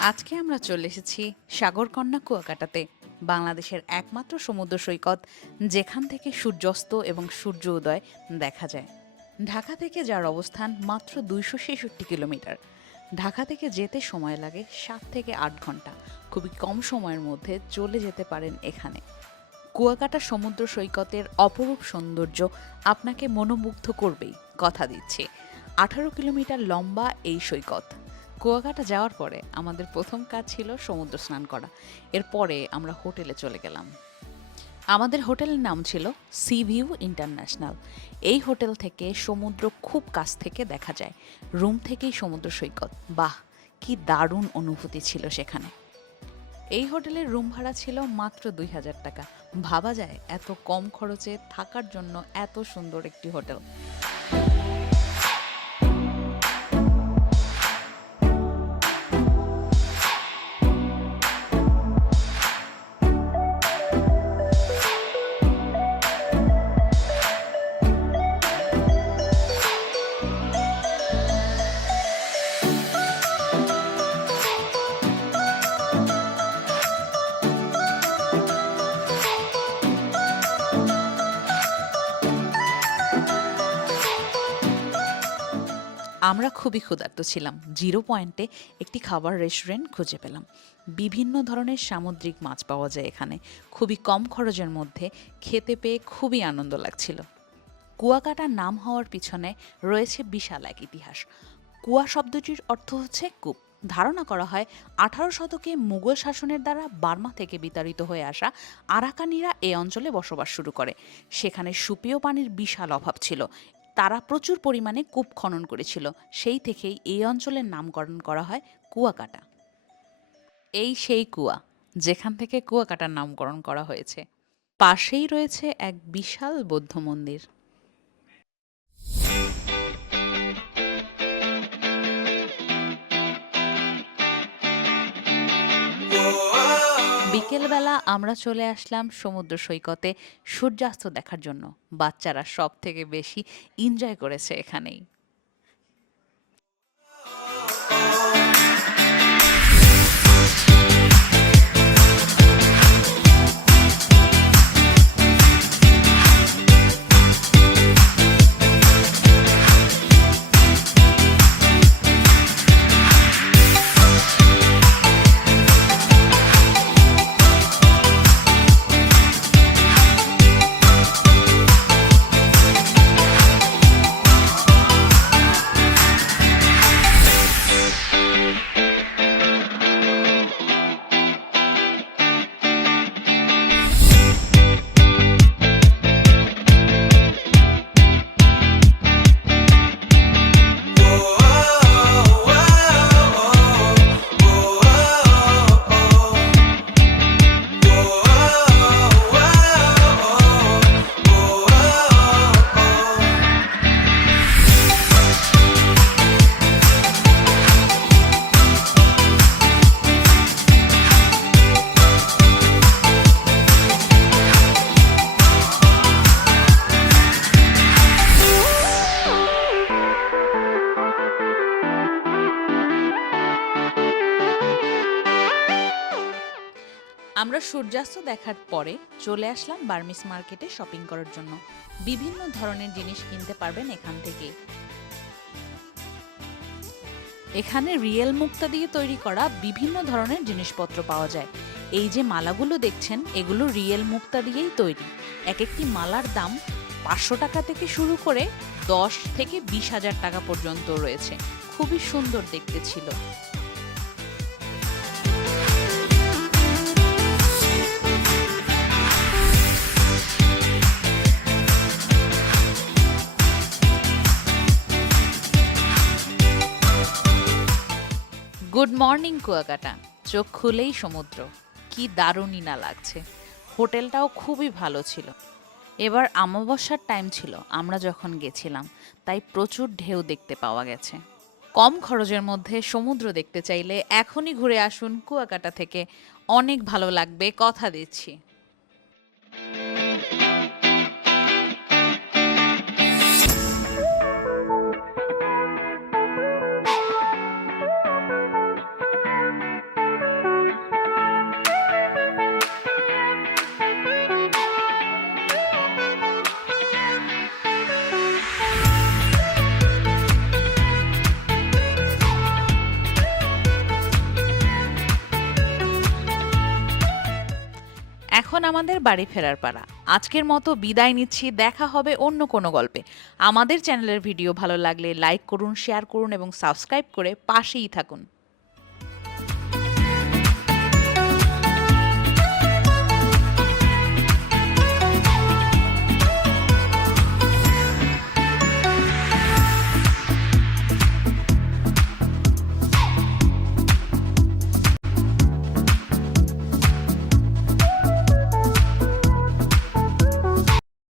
আজকে আমরা চলে এসেছি সাগরকন্যা কুয়াকাটাতে, বাংলাদেশের একমাত্র সমুদ্র সৈকত, যেখান থেকে সূর্যাস্ত এবং সূর্য উদয় দেখা যায়। ঢাকা থেকে যার অবস্থান মাত্র দুইশো ছেষট্টি কিলোমিটার। ঢাকা থেকে যেতে সময় লাগে সাত থেকে আট ঘণ্টা। খুবই কম সময়ের মধ্যে চলে যেতে পারেন এখানে। কুয়াকাটা সমুদ্র সৈকতের অপরূপ সৌন্দর্য আপনাকে মনোমুগ্ধ করবেই, কথা দিচ্ছে। আঠারো কিলোমিটার লম্বা এই সৈকত। কুয়াকাটা যাওয়ার পরে আমাদের প্রথম কাজ ছিল সমুদ্র স্নান করা। এরপরে আমরা হোটেলে চলে গেলাম। আমাদের হোটেলের নাম ছিল সি ভিউ ইন্টারন্যাশনাল। এই হোটেল থেকে সমুদ্র খুব কাছ থেকে দেখা যায়। রুম থেকেই সমুদ্র সৈকত। বাহ, কি দারুণ অনুভূতি ছিল সেখানে। এই হোটেলের রুম ভাড়া ছিল মাত্র দুই হাজার টাকা। ভাবা যায় এত কম খরচে থাকার জন্য এত সুন্দর একটি হোটেল। আমরা খুবই ক্ষুধার্ত ছিলাম। জিরো পয়েন্টে একটি খাবার রেস্টুরেন্ট খুঁজে পেলাম। বিভিন্ন ধরনের সামুদ্রিক মাছ পাওয়া যায় এখানে। খুবই কম খরচের মধ্যে খেতে পেয়ে খুবই আনন্দ লাগছিল। কুয়াকাটার নাম হওয়ার পিছনে রয়েছে বিশাল এক ইতিহাস। কুয়া শব্দটির অর্থ হচ্ছে কূপ। ধারণা করা হয়, আঠারো শতকে মুঘল শাসনের দ্বারা বার্মা থেকে বিতাড়িত হয়ে আসা আরাকানিরা এ অঞ্চলে বসবাস শুরু করে। সেখানে সুপেয় পানির বিশাল অভাব ছিল। তারা প্রচুর পরিমাণে কূপ খনন করেছিল। সেই থেকেই এই অঞ্চলের নামকরণ করা হয় কুয়াকাটা। এই সেই কুয়া, যেখান থেকে কুয়াকাটার নামকরণ করা হয়েছে। পাশেই রয়েছে এক বিশাল বৌদ্ধ মন্দির। বিকেলবেলা আমরা চলে আসলাম সমুদ্র সৈকতে সূর্যাস্ত দেখার জন্য। বাচ্চারা সব থেকে বেশি এনজয় করেছে এখানেই। আমরা সূর্যাস্ত দেখার পরে চলে আসলাম বার্মিস মার্কেটে শপিং করার জন্য। বিভিন্ন ধরনের জিনিস কিনতে পারবেন এখান থেকে। এখানে রিয়েল মুক্তা দিয়ে তৈরি করা বিভিন্ন ধরনের জিনিসপত্র পাওয়া যায়। এই যে মালাগুলো দেখছেন, এগুলো রিয়েল মুক্তা দিয়েই তৈরি। এক একটি মালার দাম পাঁচশো টাকা থেকে শুরু করে দশ থেকে বিশ হাজার টাকা পর্যন্ত রয়েছে। খুবই সুন্দর দেখতে ছিল। Good morning Kuakata. চোখ খুলেই সমুদ্র। কি দারুণই না লাগছে। হোটেলটাও খুবই ভালো ছিল। এবার অমাবস্যার টাইম ছিল, আমরা যখন গেছিলাম, তাই প্রচুর ঢেউ দেখতে পাওয়া গেছে। কম খরচের মধ্যে সমুদ্র দেখতে চাইলে এখনই ঘুরে আসুন কুয়াকাটা থেকে। অনেক ভালো লাগবে, কথা দিচ্ছি। আমাদের বাড়ি ফেরার পাড়া আজকের মতো বিদায় নিচ্ছি, দেখা হবে অন্য কোনো গল্পে। আমাদের চ্যানেলের ভিডিও ভালো লাগলে লাইক করুন, শেয়ার করুন এবং সাবস্ক্রাইব করে পাশেই থাকুন।